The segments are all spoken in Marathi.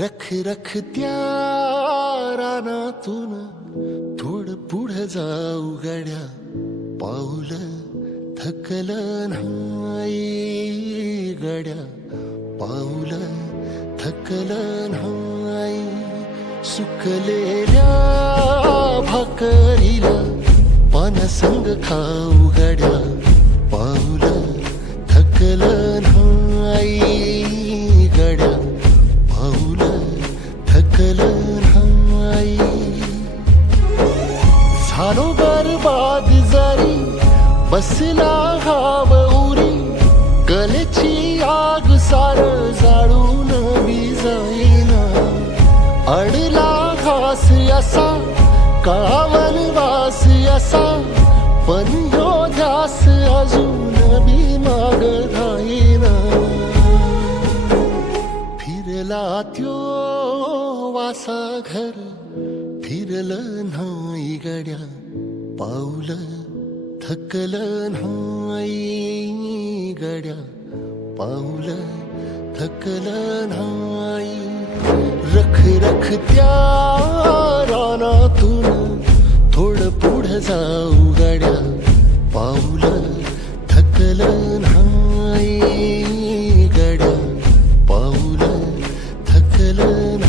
रख रख त्या रानातून थोडं पुढं जाऊ गड्या, पाऊल थकलं नाही गड्या, पाऊल थकलं नाही. सुकलेल्या भाकरीला पानसंग खाऊ गड्या, पाऊल थकलं नाही गड्या, पाऊल थकलं नाही. झालो बरबाद जरी बसला हाव उरी, कलेची आग सार जाळून विजाईना. अडला घास असा का वनवास असा, पण ह्यो ध्यास अजून बी माग राहीना. फिरला त्यो वासा घर, फिरलं नाही गड्या, पाऊल थकलं नाही गड्या, पाऊल थकलं नाही. रख रख त्या रानातून थोडं पुढं जाऊ गड्या, पाऊल थकलं नाही गड्या, पाऊल थकलं नाही.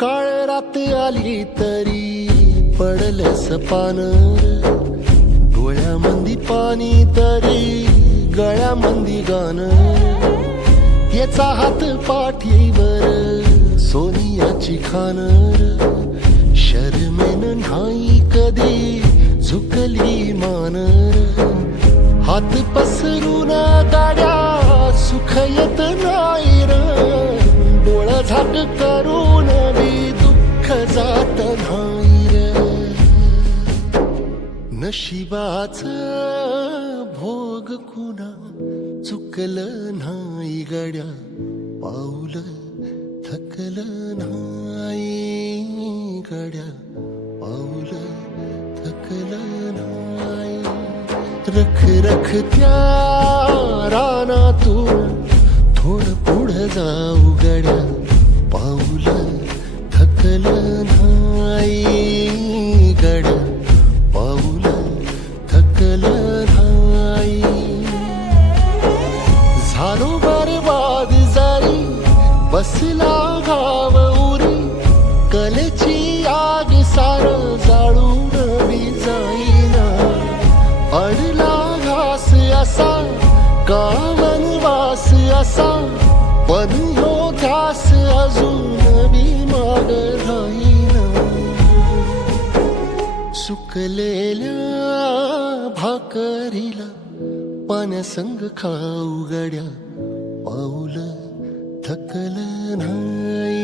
काळ रात आली तरी पडलंस पानर, डोळ्यामंदी पाणी तरी गळ्यामंदी गाणं. याचा हात पाठीवर सोनियाची खानर, शर्मेन नाही कधी झुकली मानर. हात पसरून गाड्या सुख येत नाही र, डोळा झाक करून बी दुःख जात नाही र. नशिबाच भोग कुणा चुकलं नाही गड्या, पाऊल थकलं नाही गड्या, पाऊल थकलं नाही. रख रख त्या रानातून थोडं पुढं जाऊ गड्या, पाऊल थकलं नाही गड्या, पाऊल थकलं नाही. झालो बरबाद जरी बसला गाव उरी, कलेची आग सार जाळून विजाईना. अडला घास असा का वनवास असा, पण ह्यो ध्यास अजून बी माग राहीना. सुकलेल्या भाकरीला पाण्यासंग खाऊ गड्या, पाऊल थकलं नाही